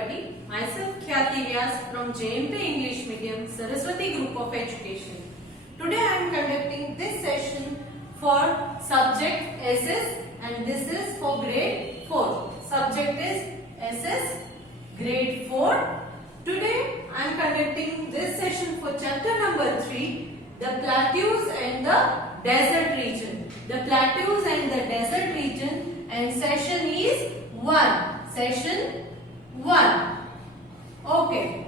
everybody. Myself Khyati Vyas from JMP English Medium, Saraswati Group of Education. Today I am conducting this session for subject SS and this is for grade 4. Subject is SS grade 4. Today I am conducting this session for chapter number 3, the plateaus and the desert region. The plateaus and the desert region, and session is 1. Session 1. Okay.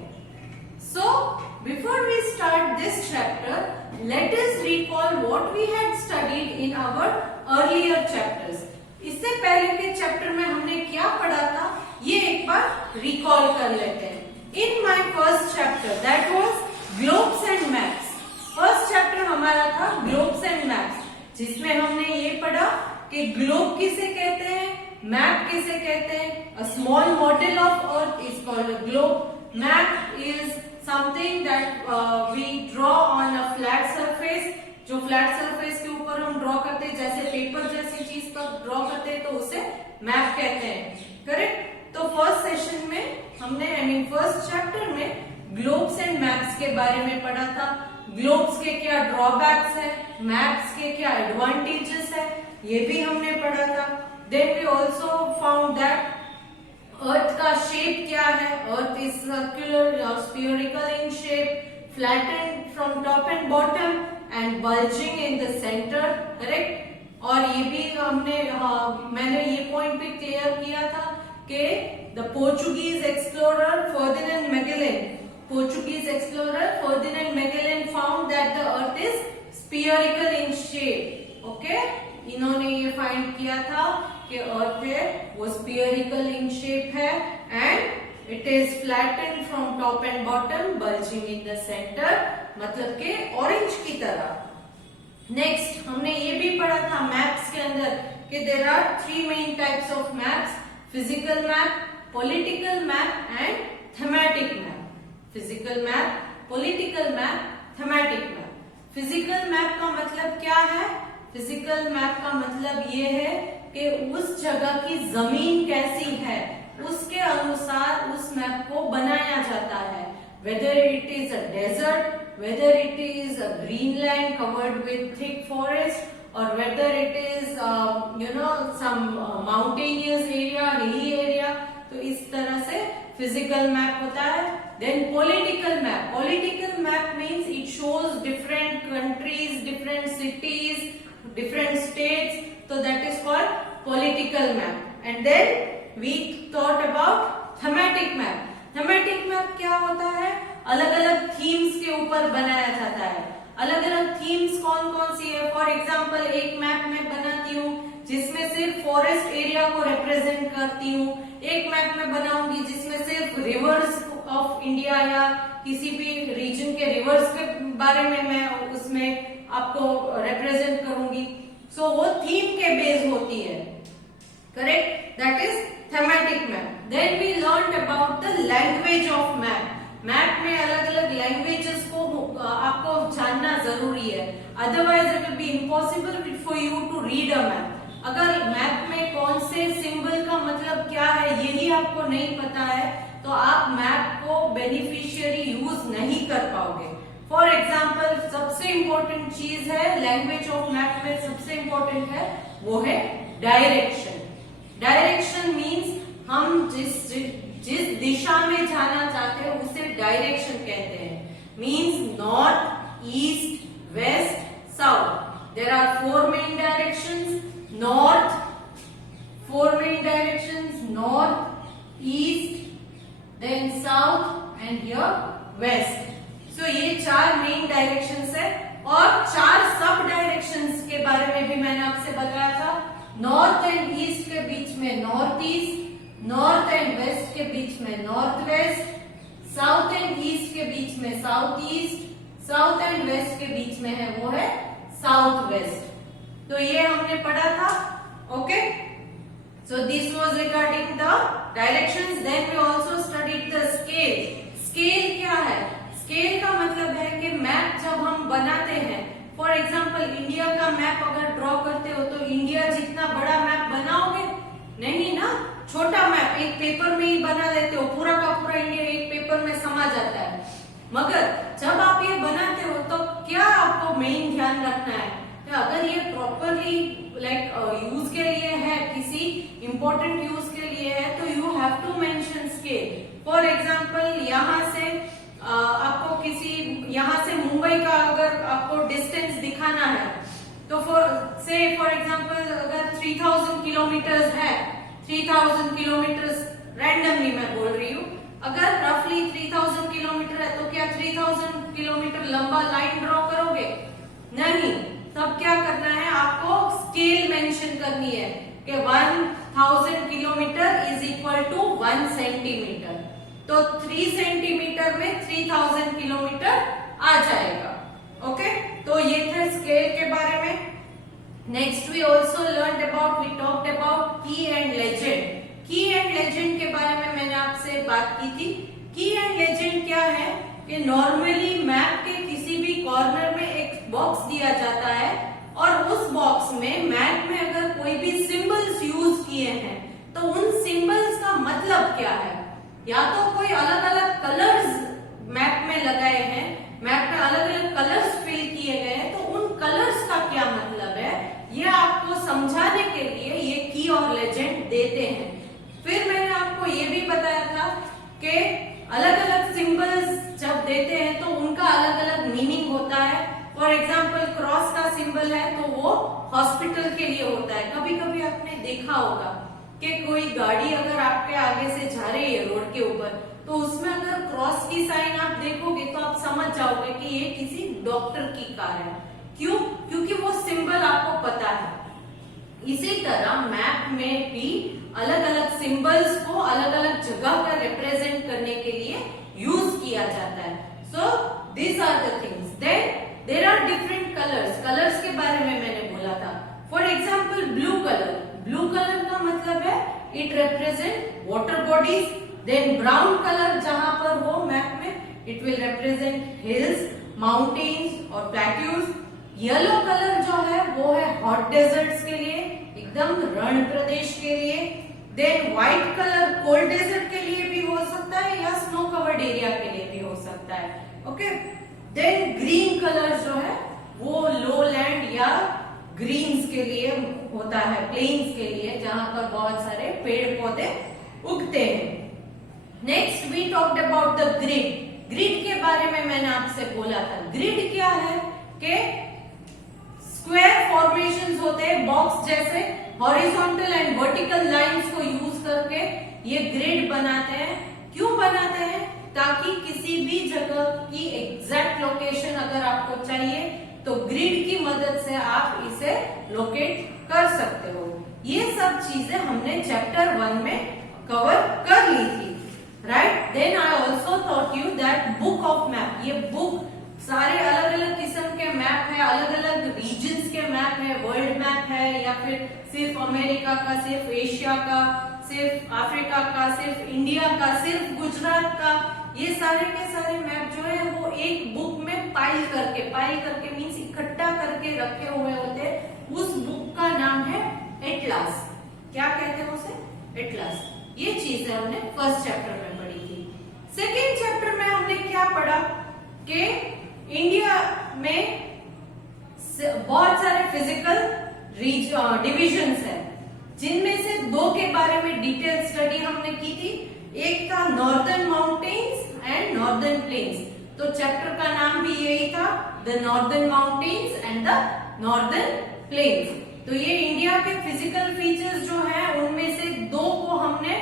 So, before we start this chapter, let us recall what we had studied in our earlier chapters. इससे पहले के chapter में हमने क्या पढ़ा था, ये एक बार रिकॉल कर लेते हैं. In my first chapter, that was globes and maps. First chapter हमारा था ग्लोब्स एंड मैप्स, जिसमें हमने ये पढ़ा कि ग्लोब किसे कहते हैं, मैप किसे कहते हैं. A small model of Earth is called a globe. Map is something that we draw on a flat surface. जो फ्लैट सरफेस के ऊपर हम ड्रॉ करते हैं, जैसे पेपर जैसी चीज पर ड्रॉ करते हैं, तो उसे मैप कहते हैं. करेक्ट. तो फर्स्ट सेशन में हमने फर्स्ट चैप्टर में ग्लोब्स एंड मैप्स के बारे में पढ़ा था. ग्लोब्स के क्या ड्रॉबैक्स है, मैप्स के क्या एडवांटेजेस है, ये भी हमने पढ़ा था. Then we also found that earth का शेप क्या है. अर्थ इज सर्कुलर और spherical in shape, flattened from top and bottom and bulging in the centre. Correct. और ये भी मैंने ये पॉइंट भी क्लियर किया था कि the Portuguese explorer Ferdinand Magellan found that the earth is spherical in shape. Okay, इन्होंने ये फाइंड किया था कि अर्थ है वो spherical in shape है and it is flattened from top and bottom, bulging in the center, मतलब के ऑरेंज की तरह. नेक्स्ट हमने ये भी पढ़ा था मैप्स के अंदर कि there are 3 main types of maps: physical map, political map and thematic map. Physical map, political map, thematic map. Physical map का मतलब क्या है? फिजिकल मैप का मतलब ये है कि उस जगह की जमीन कैसी है, उसके अनुसार उस मैप को बनाया जाता है. Whether it is a desert, whether it is a green land covered with thick forest, और whether it is some mountainous area, hilly area. तो इस तरह से फिजिकल मैप होता है. Then political map. Political map means it shows different countries, different cities, different states. So that is called political map. And then we thought about thematic map. Thematic map क्या होता है? अलग अलग themes के ऊपर बनाया जाता है. अलग अलग themes कौन कौन सी है? For example, एक मैप मैं बनाती हूँ जिसमें सिर्फ फॉरेस्ट एरिया को रिप्रेजेंट करती हूँ. एक मैप में बनाऊंगी जिसमें सिर्फ रिवर्स ऑफ इंडिया या किसी भी रीजन के रिवर्स के बारे में मैं उसमें आपको रिप्रेजेंट करूंगी. सो वो थीम के बेस होती है. Correct. That is thematic map. Then we learn about the language of map. Map में अलग अलग लैंग्वेजेस को आपको जानना जरूरी है, otherwise it will be impossible for you to read a map. अगर मैप में कौन से सिंबल का मतलब क्या है यही आपको नहीं पता है, तो आप मैप को बेनिफिशियरी यूज नहीं कर पाओगे. फॉर एग्जाम्पल, सबसे इंपॉर्टेंट चीज है लैंग्वेज ऑफ मैप में, सबसे इंपॉर्टेंट है वो है डायरेक्शन. डायरेक्शन मीन्स हम जिस दिशा में जाना चाहते हैं उसे डायरेक्शन कहते हैं. Means north, east, west, south. There are 4 main directions. North, 4 main directions: north, east, then south and here west. So ये 4 main directions है. और 4 सब डायरेक्शंस के बारे में भी मैंने आपसे बताया था. नॉर्थ एंड ईस्ट के बीच में north east, north and west के बीच में north west, south and east के बीच में south east, south and west के बीच में है वो है साउथ वेस्ट. तो ये हमने पढ़ा था. Okay. So this was regarding the directions. Then we also studied the scale. Scale क्या है? Scale का मतलब है कि मैप जब हम बनाते हैं, फॉर एग्जाम्पल इंडिया का मैप अगर ड्रॉ करते हो तो इंडिया जितना बड़ा मैप बनाओगे नहीं ना, छोटा मैप एक पेपर में ही बना लेते हो, पूरा का मगर जब आप ये बनाते हो तो क्या आपको मेन ध्यान रखना है कि अगर ये प्रॉपरली यूज के लिए है, किसी इंपॉर्टेंट यूज के लिए है, तो you have to mention scale. For example यहाँ से आपको यहाँ से मुंबई का अगर आपको डिस्टेंस दिखाना है तो फॉर एग्जांपल अगर 3000 किलोमीटर्स है, 3000 किलोमीटर्स रैंडमली मैं बोल रही हूँ, अगर रफली 3000 किलोमीटर है तो क्या 3000 किलोमीटर लंबा लाइन ड्रॉ करोगे? नहीं। तब क्या करना है, आपको स्केल मेंशन करनी है कि 1000 kilometre is equal to 1 centimetre. तो 3 सेंटीमीटर में 3000 किलोमीटर आ जाएगा। ओके, तो ये थे स्केल के बारे में। Next we also learn about, we talked about key and legend. Key and legend के बारे में मैंने आपसे बात की थी। की एंड लेजेंड क्या है कि नॉर्मली मैप के किसी भी कॉर्नर में एक बॉक्स दिया जाता है और उस बॉक्स में मैप में अगर कोई भी सिंबल्स यूज किए हैं तो उन सिंबल्स का मतलब क्या है, या तो कोई अलग अलग कलर्स मैप में लगाए हैं, मैप में अलग अलग कलर्स फिल किए गए हैं, तो उन कलर्स का क्या मतलब है, ये आपको समझाने के लिए ये की और लेजेंड देते हैं। फिर मैंने आपको ये भी बताया था कि अलग अलग सिंबल्स जब देते हैं तो उनका अलग अलग मीनिंग होता है। फॉर एग्जाम्पल क्रॉस का सिंबल है तो वो हॉस्पिटल के लिए होता है। कभी कभी आपने देखा होगा कि कोई गाड़ी अगर आपके आगे से जा रही है रोड के ऊपर, तो उसमें अगर क्रॉस की साइन आप देखोगे तो आप समझ जाओगे कि ये किसी डॉक्टर की कार है। क्यों? क्योंकि वो सिंबल आपको पता है। इसी तरह मैप में भी अलग अलग सिंबल्स को अलग अलग जगह पर रिप्रेजेंट करने के लिए यूज किया जाता है। So this are the things. There are different colours. Colours के बारे में मैंने बोला था। For example blue colour. Blue colour का मतलब है it represent water bodies. Then brown colour जहां पर हो मैप में, it will represent hills, mountains और प्लेट्यूज। येलो कलर जो है वो है हॉट डेजर्ट्स के लिए, एकदम रण प्रदेश के लिए। Then white colour cold desert के लिए भी हो सकता है या स्नो कवर्ड एरिया के लिए भी हो सकता है। ओके, देन ग्रीन कलर जो है वो लो लैंड या ग्रीन्स के लिए होता है, प्लेन्स के लिए जहां पर बहुत सारे पेड़ पौधे उगते हैं। Next we talked about the grid. Grid के बारे में मैंने आपसे बोला था। ग्रिड क्या है कि स्क्वायर फॉर्मेशंस होते हैं बॉक्स जैसे, हॉरिजॉन्टल एंड वर्टिकल लाइंस को यूज करके ये ग्रिड बनाते हैं। क्यों बनाते हैं? ताकि किसी भी जगह की एग्जैक्ट लोकेशन अगर आपको चाहिए तो ग्रिड की मदद से आप इसे लोकेट कर सकते हो। ये सब चीजें हमने चैप्टर 1 में कवर कर ली थी, right? Then I also taught you that book of map. ये बुक सारे अलग अलग किस्म के मैप है, अलग अलग रीजन्स के मैप है, वर्ल्ड मैप है या फिर सिर्फ अमेरिका का, सिर्फ एशिया का, सिर्फ अफ्रीका का, सिर्फ इंडिया का, सिर्फ गुजरात का, ये सारे के सारे मैप जो है वो एक बुक में पाइल करके मीन्स इकट्ठा करके रखे हुए होते हैं। उस बुक का नाम है एटलास। क्या कहते हैं उसे? एटलास। ये चीजें हमने फर्स्ट चैप्टर में पढ़ी थी। सेकेंड चैप्टर में हमने क्या पढ़ा कि इंडिया में बहुत सारे फिजिकल डिविजन्स हैं, जिनमें से 2 के बारे में डिटेल स्टडी हमने की थी। एक था northern mountains and northern plains. तो चैप्टर का नाम भी यही था, the northern mountains and the northern plains. तो ये इंडिया के फिजिकल फीचर्स जो हैं उनमें से 2 को हमने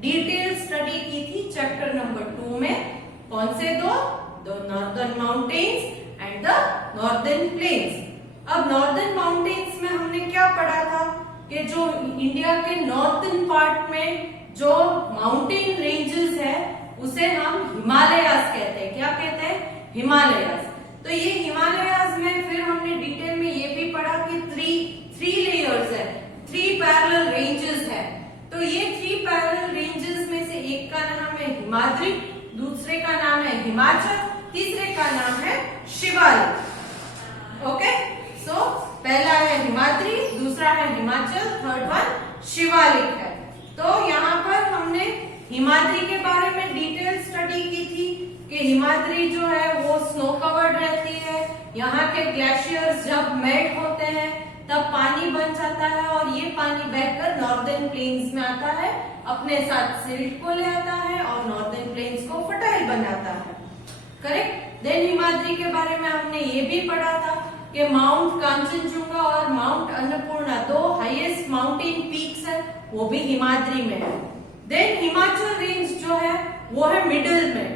डिटेल स्टडी की थी चैप्टर नंबर 2 में। कौन से 2? The northern mountains and the northern plains. अब नॉर्दर्न माउंटेन्स में हमने क्या पढ़ा था कि जो इंडिया के नॉर्थन पार्ट में जो माउंटेन रेंजेस है उसे हम हिमालयास कहते हैं। क्या कहते हैं? हिमालयास। तो ये हिमालयास में फिर हमने डिटेल में ये भी पढ़ा कि थ्री लेयर्स है, 3 पैरेलल रेंजेस है। तो ये 3 पैरेलल रेंजेस में से एक का नाम है हिमाद्री, दूसरे का नाम है हिमाचल, तीसरे का नाम है शिवालिक। ओके, सो पहला है हिमाद्री, दूसरा है हिमाचल, थर्ड वन शिवालिक है। तो यहाँ पर हमने हिमाद्री के बारे में डिटेल स्टडी की थी कि हिमाद्री जो है वो स्नो कवर्ड रहती है। यहाँ के ग्लेशियर्स जब मेल्ट होते हैं तब पानी बन जाता है और ये पानी बहकर नॉर्दर्न प्लेन्स में आता है, अपने साथ सिल्ट को ले आता है और नॉर्दर्न प्लेन्स को फर्टाइल बनाता है। करेक्ट। देन हिमाद्री के बारे में हमने ये भी पढ़ा था कि माउंट कांचनजुंगा और माउंट अन्नपूर्णा दो हाईएस्ट माउंटेन पीक्स है, वो भी हिमाद्री में है। देन हिमाचल रेंज जो है वो है मिडिल में,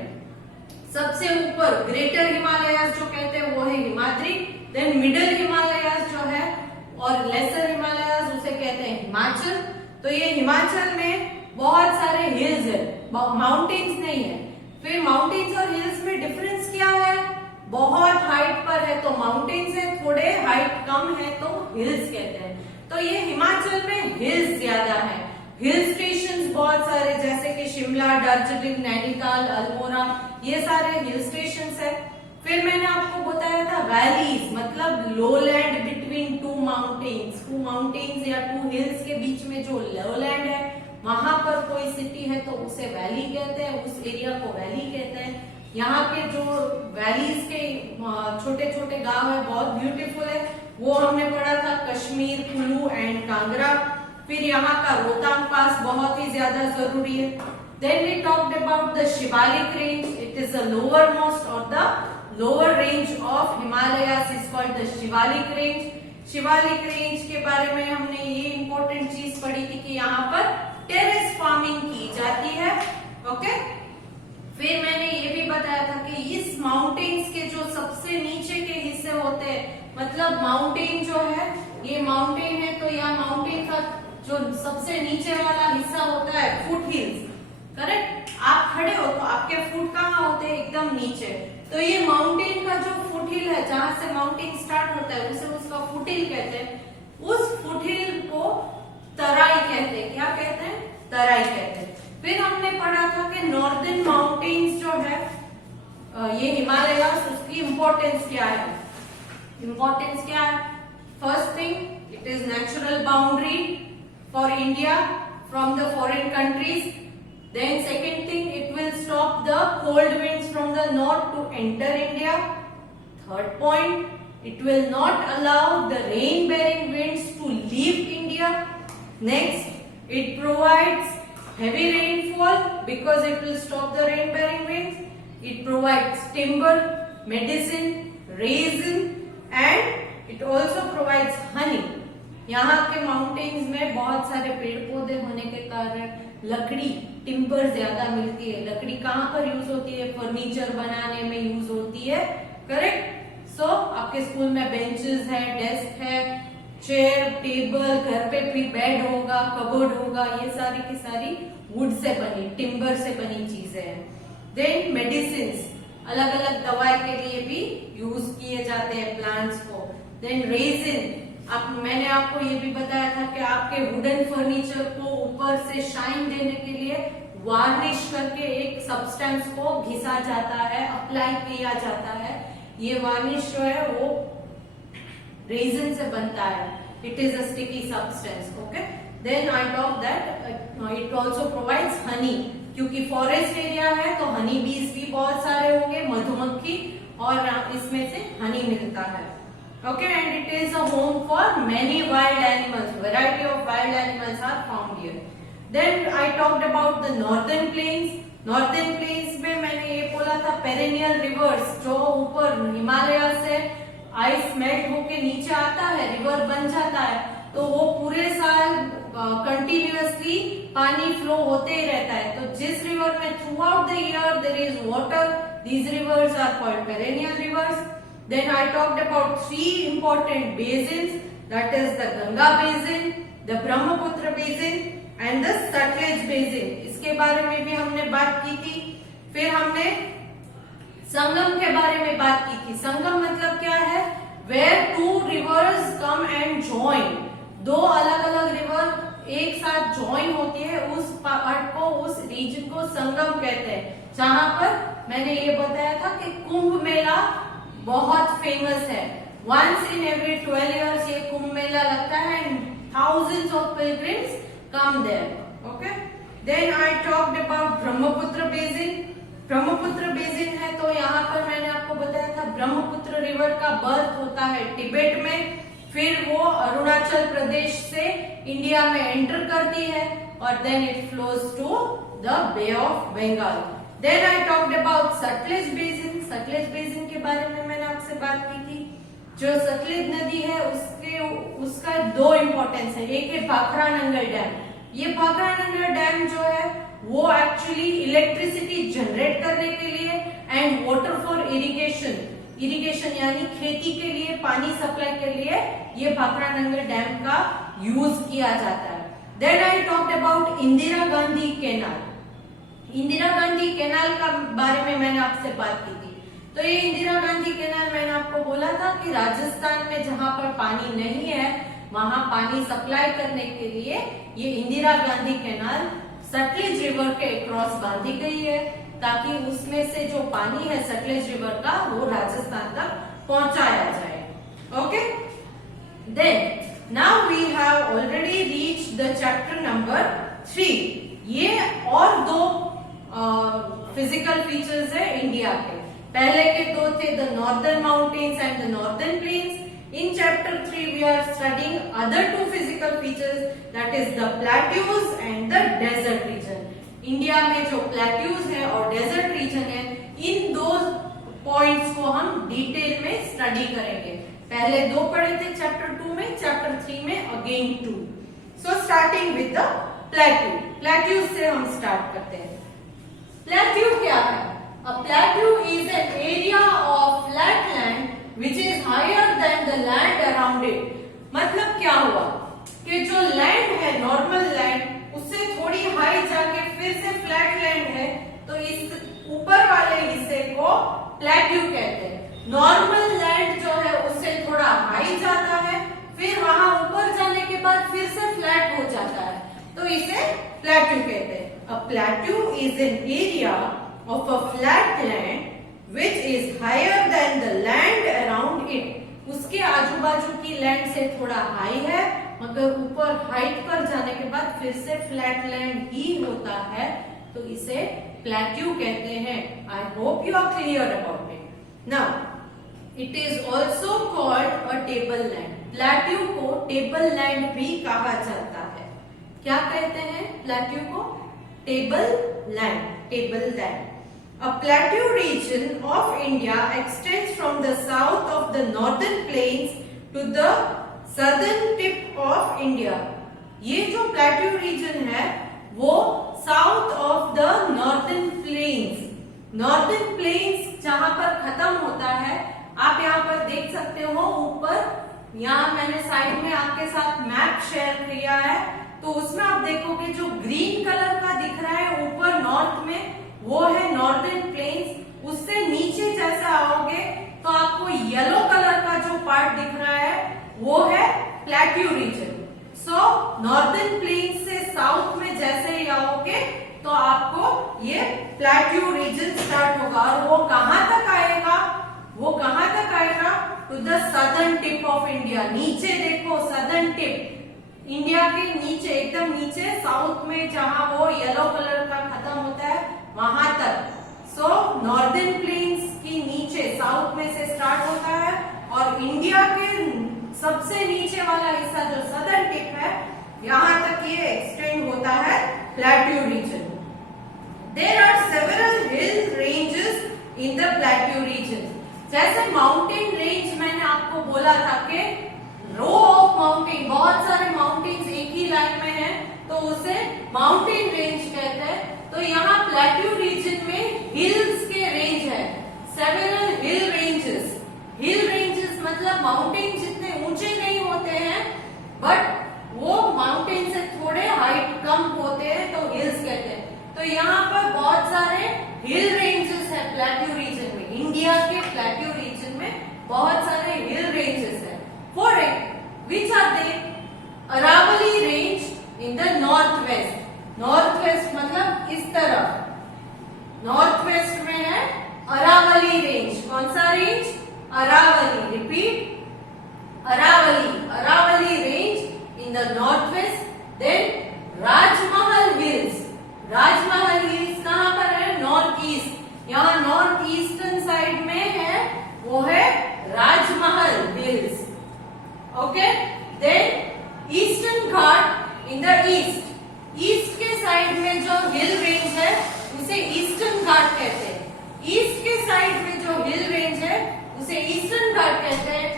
सबसे ऊपर ग्रेटर हिमालयास जो कहते हैं वो है हिमाद्री। देन मिडिल हिमालयास जो है और लेसर हिमालयास उसे कहते हैं हिमाचल। तो ये हिमाचल में बहुत सारे हिल्स है, माउंटेन्स नहीं है। फिर माउंटेन्स और हिल्स में डिफरेंस क्या है? बहुत हाइट पर है तो माउंटेन्स है, थोड़े हाइट कम है तो हिल्स कहते हैं। तो ये हिमाचल में हिल्स ज्यादा है। हिल स्टेशंस बहुत सारे जैसे कि शिमला, दार्जिलिंग, नैनीताल, अल्मोड़ा, ये सारे हिल स्टेशंस है। फिर मैंने आपको बताया था वैलीज मतलब लो लैंड बिटवीन टू माउंटेन्स या टू हिल्स के बीच में जो लो लैंड है वहां पर कोई सिटी है तो उसे वैली कहते हैं, उस एरिया को वैली कहते हैं। यहाँ के जो वैलीज के छोटे छोटे गांव है बहुत ब्यूटीफुल है, वो हमने पढ़ा था कश्मीर, कुल्लू एंड कांगड़ा। फिर यहाँ का रोहतांग पास बहुत ही ज्यादा जरूरी है। Then we talked about the Shivalik range, it is the lower most और the lower range of Himalayas is called the Shivalik range. Shivalik range के बारे में हमने ये इंपॉर्टेंट चीज पढ़ी थी कि यहाँ पर टेरेस फार्मिंग की जाती है। ओके। फिर मैंने ये भी बताया था कि इस माउंटेन्स के जो सबसे नीचे के हिस्से होते हैं, मतलब माउंटेन जो है ये माउंटेन है तो यहाँ माउंटेन का जो सबसे नीचे वाला हिस्सा होता है फुट हिल्स। करेक्ट। आप खड़े हो तो आपके फुट कहाँ होते हैं? एकदम नीचे। तो ये माउंटेन का जो फुट हिल है जहां से माउंटेन स्टार्ट होता है उसे उसका फुट हिल कहते हैं। उस फुट हिल को तराई कहते हैं। क्या कहते हैं? तराई कहते हैं। फिर हमने पढ़ा था कि नॉर्दर्न माउंटेन्स जो है ये हिमालयास, उसकी इंपॉर्टेंस क्या है? इंपॉर्टेंस क्या है? First thing, it is natural boundary for India from the foreign countries. Then second thing, it will stop the cold winds from the north to enter India. Third point, it will not allow the rain-bearing winds to leave India. Next, it provides heavy rainfall because it will stop the rain-bearing winds. It provides timber, medicine, resin, and it also provides honey. यहाँ के mountains में बहुत सारे पेड़ पौधे होने के कारण लकड़ी, टिम्बर ज्यादा मिलती है। लकड़ी कहाँ पर यूज होती है? फर्नीचर बनाने में यूज होती है। करेक्ट। सो आपके स्कूल में बेंचेस है, डेस्क है, चेयर, टेबल, घर पे भी बेड होगा, कबोर्ड होगा, ये सारी की सारी वुड से बनी, टिम्बर से बनी चीजें हैं। देन मेडिसिन, अलग अलग दवाई के लिए भी यूज किए जाते हैं प्लांट्स को। देन रेजिन, मैंने आपको ये भी बताया था कि आपके वुडन फर्नीचर को ऊपर से शाइन देने के लिए वार्निश करके एक सब्सटेंस को घिसा जाता है, अप्लाई किया जाता है। ये वार्निश जो है वो रेजिन से बनता है। It is a sticky substance. Okay. Then I talk that it also provides honey, क्योंकि फॉरेस्ट एरिया है तो हनी बीज भी बहुत सारे होंगे, मधुमक्खी, और इसमें से हनी मिलता है। Okay, and it is a home for many wild animals. Variety of wild animals are found here. Then I talked about the northern plains. Northern plains में मैंने ये बोला था perennial rivers जो ऊपर हिमालय से आइस मेल्ट होके नीचे आता है, रिवर बन जाता है, तो वो पूरे साल कंटिन्यूअसली पानी फ्लो होते ही रहता है। तो जिस रिवर में throughout the year there is water, these rivers are called perennial rivers. Then I talked about three important basins, that is the Ganga basin, the Brahmaputra basin and the Satluj basin. इसके बारे में भी हमने बात की थी। फिर हमने संगम के बारे में बात की थी। संगम मतलब क्या है? Where two rivers come and join. दो अलग अलग रिवर एक साथ ज्वाइन होती है, उस पार्ट को, उस रीजन को संगम कहते हैं। जहां पर मैंने ये बताया था कि कुंभ मेला बहुत फेमस है। Once in every 12 years ये कुंभ मेला लगता है and thousands of pilgrims come there. Okay. Then I talked about Brahmaputra basin. Brahmaputra basin है, तो यहाँ पर मैंने आपको बताया था ब्रह्मपुत्र रिवर का बर्थ होता है तिब्बत में, फिर वो अरुणाचल प्रदेश से इंडिया में एंटर करती है और then it flows to the bay of Bengal. Then I talked about Sutlej basin. Sutlej basin के बारे में मैंने आपसे बात की थी। जो सतलेज नदी है उसका दो इंपॉर्टेंस है। एक है भाखरा नंगल डैम। ये भाखरा नंगल डैम जो है वो एक्चुअली इलेक्ट्रिसिटी जनरेट करने के लिए एंड वाटर फॉर इरिगेशन यानी खेती के लिए, पानी सप्लाई के लिए ये भाखरा नंगल डैम का यूज किया जाता है। Then I talked about Indira Gandhi canal. Indira Gandhi canal का बारे में मैंने आपसे बात की थी। तो ये इंदिरा गांधी कैनाल मैंने आपको बोला था कि राजस्थान में जहां पर पानी नहीं है वहां पानी सप्लाई करने के लिए ये इंदिरा गांधी कैनाल सतलेज रिवर के क्रॉस बांधी गई है, ताकि उसमें से जो पानी है सतलेज रिवर का वो राजस्थान तक पहुंचाया जाए। Okay, then now we have already reached the chapter number 3। ये और दो फिजिकल फीचर्स है इंडिया के। पहले के दो थे the northern mountains and the northern plains. In chapter 3 we are studying other two physical features, that is the plateaus and the desert region. India में जो प्लेट्यूज है और डेजर्ट रीजन है, इन दो पॉइंट्स को हम डिटेल में स्टडी करेंगे। पहले दो पढ़े थे चैप्टर 2 में, चैप्टर 3 में again 2। So starting with the plateau. Plateaus से हम स्टार्ट करते हैं। प्लेट्यू क्या है? A plateau is an area of flat land which is higher than the land around it। मतलब क्या हुआ कि जो लैंड है नॉर्मल लैंड उससे थोड़ी हाई जाके फिर से फ्लैट लैंड है, तो इस ऊपर वाले हिस्से को प्लेट्यू कहते हैं। नॉर्मल लैंड जो है उससे थोड़ा हाई जाता है, फिर वहां ऊपर जाने के बाद फिर से फ्लैट हो जाता है, तो इसे प्लेट्यू कहते हैं। A plateau is an area of a flat land which is higher than the land around it। उसके आजू बाजू की लैंड से थोड़ा हाई है, मगर ऊपर हाइट पर जाने के बाद फिर से फ्लैट लैंड ही होता है, तो इसे प्लेट्यू कहते हैं। I hope you are clear about it. Now it is also called a table land. Plateau को टेबल लैंड भी कहा जाता है। क्या कहते हैं प्लेट्यू को? Table land. Table land. A plateau region of India extends from the south of the northern plains to the southern tip of India। ये जो plateau region है वो south of the northern plains, northern plains जहां पर खत्म होता है, आप यहाँ पर देख सकते हो ऊपर, यहाँ मैंने साइड में आपके साथ मैप शेयर किया है, तो उसमें आप देखोगे जो ग्रीन कलर का दिख रहा है ऊपर नॉर्थ में वो है नॉर्दर्न प्लेन्स। उससे नीचे जैसा आओगे तो आपको येलो कलर का जो पार्ट दिख रहा है वो है प्लेट्यू रीजन। सो नॉर्दर्न प्लेन्स से साउथ में जैसे ही आओगे तो आपको ये प्लेट्यू रीजन स्टार्ट होगा, और वो कहां तक आएगा? वो कहां तक आएगा? To the southern tip of India. नीचे देखो सदर्न टिप, इंडिया के नीचे, एकदम नीचे साउथ में जहां वो येलो कलर का खत्म होता है वहां तक। सो नॉर्दर्न प्लेन्स की नीचे साउथ में से स्टार्ट होता है, और इंडिया के सबसे नीचे वाला हिस्सा जो सदर्न टिप है यहां तक ये एक्सटेंड होता है plateau region. There are several hill ranges in the plateau region. जैसे माउंटेन रेंज मैंने आपको बोला था कि रो ऑफ माउंटेन, बहुत सारे माउंटेन्स एक ही लाइन में है तो उसे माउंटेन रेंज कहते हैं। तो यहाँ प्लेट्यू रीजन में हिल्स के रेंज है, several hill ranges. Hill ranges मतलब माउंटेन जितने ऊंचे नहीं होते हैं बट वो माउंटेन से थोड़े हाइट कम होते हैं तो हिल्स कहते हैं। तो यहाँ पर बहुत सारे हिल रेंजेस है प्लेट्यू रीजन में। इंडिया के प्लेट्यू रीजन में बहुत सारे हिल रेंजेस है। For which are they? Aravalli range in the north west. North west मतलब इस तरफ, नॉर्थ वेस्ट में है अरावली रेंज। कौन सा range? Aravalli. Repeat, Aravalli. Aravalli range in the north west. Then Rajmahal hills. Rajmahal hills कहां पर है? North east. ईस्ट के साइड में जो हिल रेंज है उसे ईस्टर्न घाट कहते हैं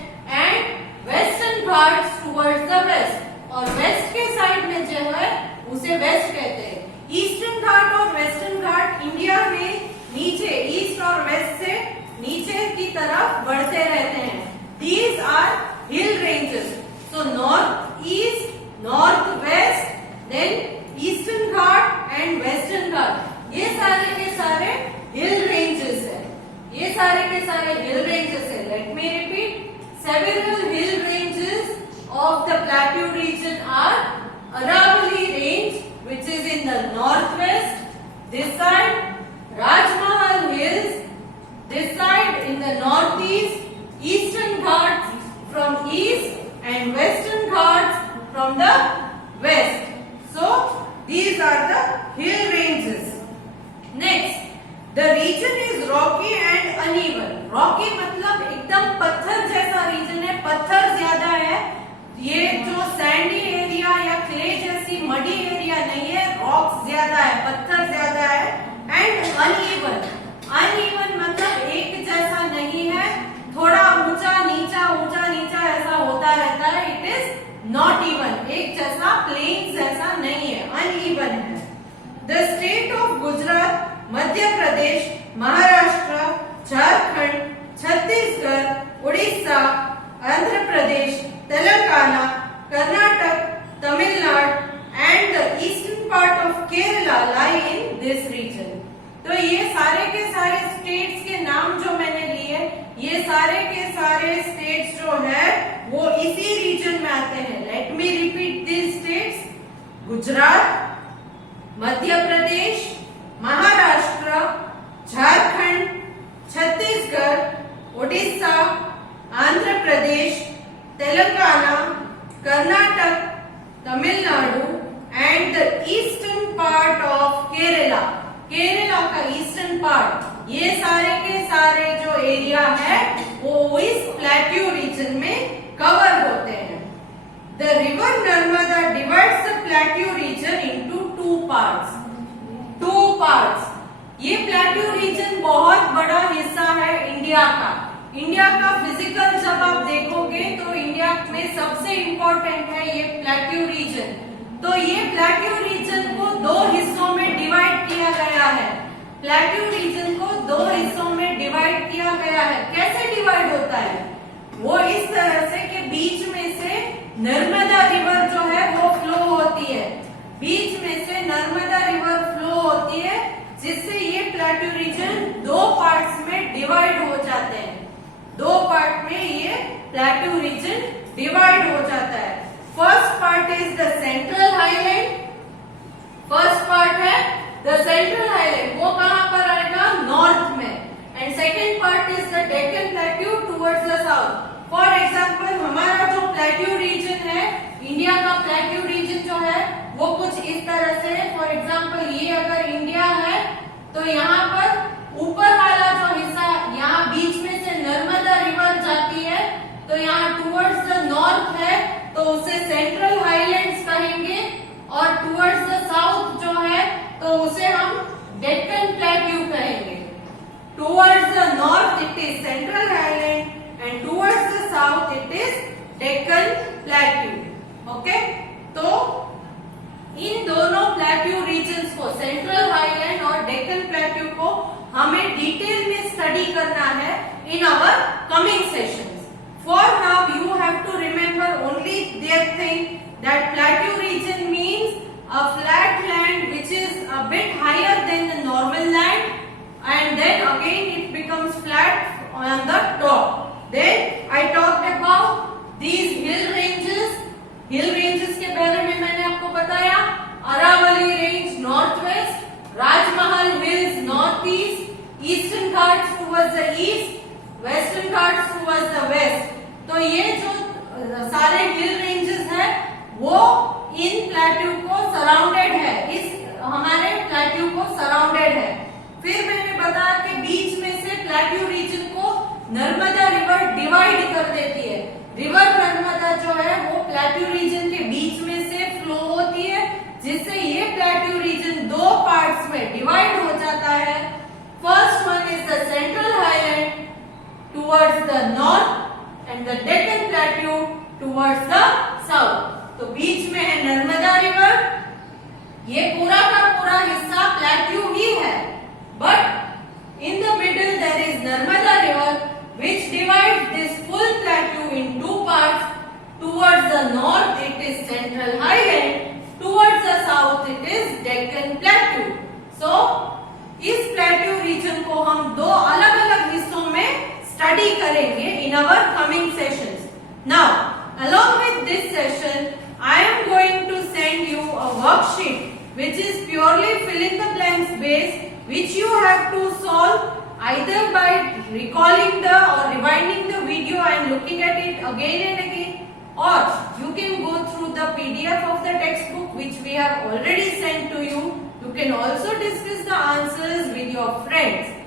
and western Ghats towards the west, और वेस्ट के साइड में जो है उसे वेस्ट कहते हैं। ईस्टर्न घाट और वेस्टर्न घाट इंडिया में नीचे ईस्ट और वेस्ट से नीचे की तरफ बढ़ते रहते हैं। These are hill ranges. So north east, north west, then eastern Ghat and western Ghat. ये सारे के सारे hill ranges है। ये सारे के सारे hill ranges है। Let me repeat. Several hill ranges of the plateau region are Aravalli range, which is in the northwest. This side, Rajmahal Hills. This side in the northeast, Eastern Ghats from east and Western Ghats from the west. So these are the hill ranges. Next, the region is rocky and uneven. Rocky मतलब एकदम पत्थर जैसा reason है, पत्थर ज्यादा है। ये जो सैंडी एरिया या क्ले जैसी मडी एरिया नहीं है, रॉक्स ज्यादा है, पत्थर ज्यादा है। एंड अनइवन, अनइवन मतलब एक जैसा नहीं है, थोड़ा ऊंचा नीचा ऐसा होता रहता है। इट इज नॉट इवन, एक जैसा प्लेन जैसा नहीं है, अनइवन है। The state of Gujarat, Madhya Pradesh, Maharashtra, Jharkhand, Chhattisgarh, Orissa, Andhra Pradesh, Telangana, Karnataka, Tamil Nadu and the eastern part of Kerala lie in this region. तो ये सारे के सारे स्टेट्स के नाम जो मैंने लिए, ये सारे के सारे स्टेट्स जो है वो इसी रीजन में आते हैं। Let me repeat this states: Gujarat, Madhya Pradesh, Maharashtra, Jharkhand, Chhattisgarh, Orissa, Andhra Pradesh, Telangana, Karnataka, Tamil Nadu and the eastern part of Kerala. Kerala का ईस्टर्न पार्ट, ये सारे के सारे जो एरिया है वो इस प्लेट्यू रीजन में कवर होते हैं। The river Narmada divides the plateau reason into two parts. ये प्लेट्यू रीजन बहुत बड़ा हिस्सा है इंडिया का। इंडिया का फिजिकल जब आप देखोगे तो इंडिया में सबसे इंपॉर्टेंट है ये प्लेट्यू रीजन। तो ये प्लेट्यू रीजन को दो हिस्सों में डिवाइड किया गया है। प्लेट्यू रीजन को दो हिस्सों में डिवाइड किया गया है। कैसे डिवाइड होता है? वो इस तरह से कि बीच में से नर्मदा रिवर जो है वो फ्लो होती है। बीच में से नर्मदा रिवर फ्लो होती है, जिससे ये प्लेट्यू रीजन दो पार्ट्स में डिवाइड हो जाते हैं। दो पार्ट में ये प्लेट्यू रीजन डिवाइड हो जाता है। First part is the central highland. First part है द सेंट्रल हाईलैंड, वो कहां पर आएगा? नॉर्थ में। And second part is the Deccan plateau towards the south. For example, हमारा जो प्लेट्यू रीजन है, इंडिया का प्लेट्यू रीजन जो है वो कुछ इस तरह से है। फॉर एग्जाम्पल, ये अगर इंडिया है तो यहाँ पर ऊपर वाला जो हिस्सा, यहाँ बीच में से नर्मदा रिवर जाती है, तो यहाँ टुवर्ड्स द नॉर्थ है तो उसे सेंट्रल हाईलैंड्स कहेंगे, और टुवर्ड्स द साउथ जो है तो उसे हम डेक्कन प्लेट्यू कहेंगे। Towards the north it is central highland and towards the south it is Deccan plateau. Okay, तो इन दोनों प्लेट्यू रीजन्स को, सेंट्रल हाईलैंड और डेक्कन प्लेट्यू को, हमें डिटेल में स्टडी करना है in our coming sessions. For now, you have to remember only that thing, that plateau region means a flat land which is a bit higher than the normal land, and then again it becomes flat on the top. Then I talked about these hill ranges. Hill ranges के बारे में मैंने आपको बताया। Aravalli range north west, Rajmahal hills north east, eastern Ghats towards the east, western Ghats towards the west. तो ये जो सारे हिल रेंजेस है वो इन प्लेट्यू को सराउंडेड है, इस हमारे प्लेट्यू को सराउंडेड है। फिर मैंने बताया कि बीच में से प्लेट्यू रीजन को नर्मदा रिवर डिवाइड कर देती है। रिवर नर्मदा जो है वो प्लेट्यू रीजन के बीच में से फ्लो होती है, जिससे ये प्लेट्यू रीजन दो पार्ट्स में डिवाइड हो जाता है। First one is the towards the north and the Deccan Plateau towards the south. तो बीच में है नर्मदा रिवर, ये पूरा का पूरा हिस्सा प्लेट्यू ही है, but in the middle there is Narmada river which divides this full plateau in two parts. Towards the north it is Central Highland, towards the south it is Deccan Plateau. So इस plateau region को हम दो अलग अलग हिस्सों में study करेंगे in our coming sessions. Now, along with this session, I am going to send you a worksheet which is purely fill in the blanks based, which you have to solve either by recalling the or rewinding the video and looking at it again and again, or you can go through the PDF of the textbook which we have already sent to you. You can also discuss the answers with your friends.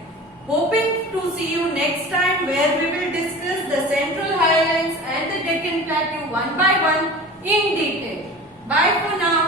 Hoping to see you next time where we will discuss the Central Highlands and the Deccan Plateau one by one in detail. Bye for now.